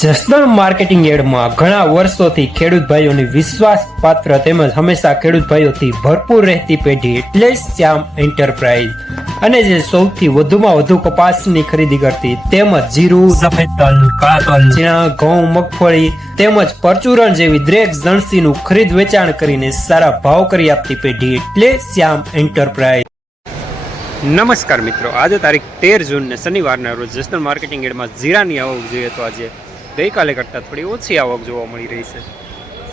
Jasdan marketing યાર્ડમાં ઘણા વર્ષોથી ખેડૂત ભાઈઓની વિશ્વાસપાત્ર તેમજ હંમેશા ખેડૂત ભાઈઓથી ભરપૂર રહેતી પેઢી એટલે શ્યામ એન્ટરપ્રાઇઝ અને જે સૌથી વધુમાં વધુ કપાસની ખરીદી કરતી તેમજ જીરું, સફેદ તલ, કાળા તલ, ચણા, ઘઉં, મગફળી તેમજ પરચુરણ જેવી દરેક જણસીનું ખરીદ વેચાણ કરીને સારા ભાવ કરી આપતી પેઢી એટલે શ્યામ એન્ટરપ્રાઇઝ। નમસ્કાર મિત્રો, આજે તારીખ 13 જૂન ને શનિવારના રોજ જસદણ માર્કેટિંગ યાર્ડમાં જીરાની આવક જોઈએ તો આજે ગઈકાલે કરતાં થોડી ઓછી આવક જોવા મળી રહી છે।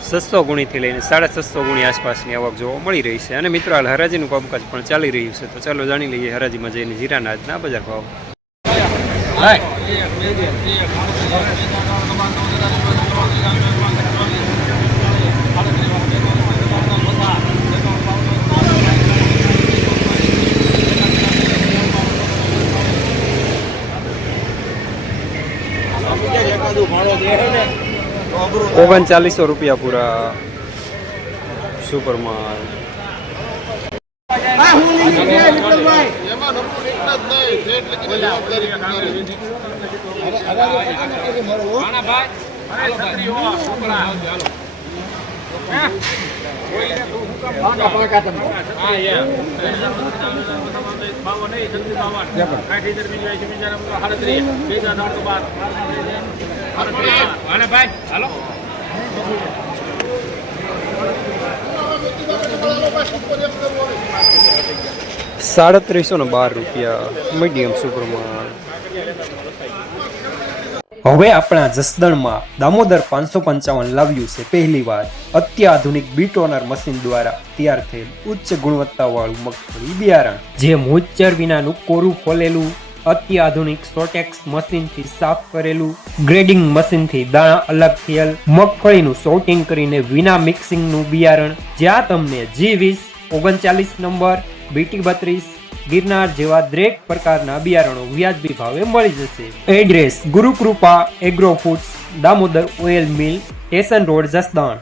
600 ગુણીથી લઈને 650 ગુણી આસપાસની આવક જોવા મળી રહી છે અને મિત્રો હાલ હરાજીનું કામકાજ પણ ચાલી રહ્યું છે। તો ચાલો જાણી લઈએ હરાજીમાં જઈને જીરાના આજના બજાર ભાવ। ₹39 પૂરા સુપર માલ। ₹3712 મીડિયમ સુપરમાં। હવે આપણા જસદણમાં દામોદર 555 લાવ્યું છે પહેલી વાર અત્યાધુનિક બીટોનર મશીન દ્વારા તૈયાર થયેલ ઉચ્ચ ગુણવત્તાવાળું મગફળી બિયારણ, જે મોઇસ્ચર વિનાનું કોરું ફોલેલું અત્યાધુનિક સોટેક્સ મશીનથી સાફ કરેલું, ગ્રેડિંગ મશીનથી દાણા અલગ થયેલ મગફળીનું સોર્ટિંગ કરીને વિના મિક્સિંગનું બિયારણ, જ્યાં તમને G20, 39 નંબર, BT32, ગિરનાર જેવા દરેક પ્રકારના બિયારણો વ્યાજબી ભાવે મળી જશે। Address Gurukrupa agro foods, Damodar oil mill, station road, Jasdan.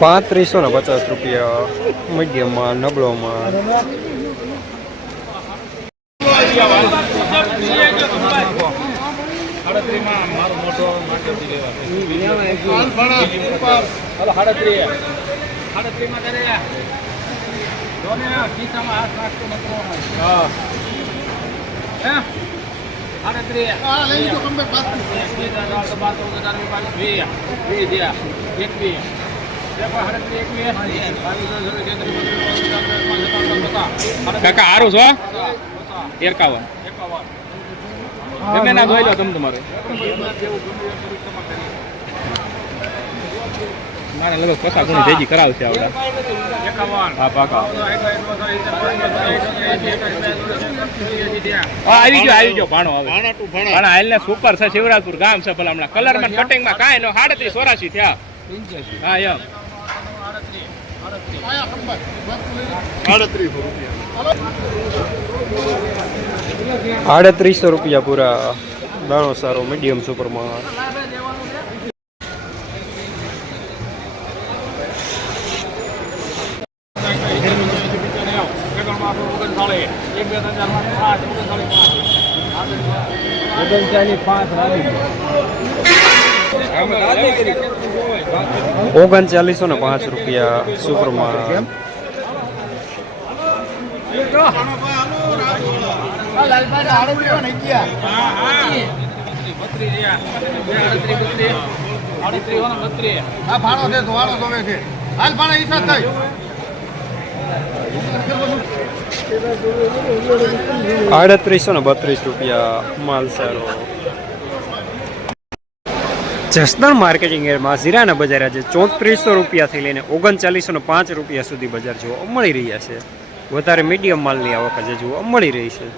₹3550 મીડિયમમાં, નબળોમાં। કાકા હારું છો? 51 તમે ના જોઈ લો તમે તમારે મારે લગભગ 50 ગુણી ભેગી કરાવશે આવડા 51 હા પાકા આવી ગયો ભાણો આવે ભાણા હાલને સુપર છે, શિવરાજપુર ગામ છે ભલા હમણાં કલરમાં કટિંગમાં કાંઈ નો 37 થયા હા એમ ₹38 પૂરા, દાણો સારો, મીડિયમ સુપરમાં। ₹3905 સુપરમાં। ₹3832 માલ સારો। જસદણ માર્કેટિંગ એરમાં જીરાના બજાર આજે 3400 રૂપિયાથી લઈને 3905 રૂપિયા સુધી બજાર જોવા મળી રહ્યા છે. વધારે મીડિયમ માલની આવક આજે જોવા મળી રહી છે.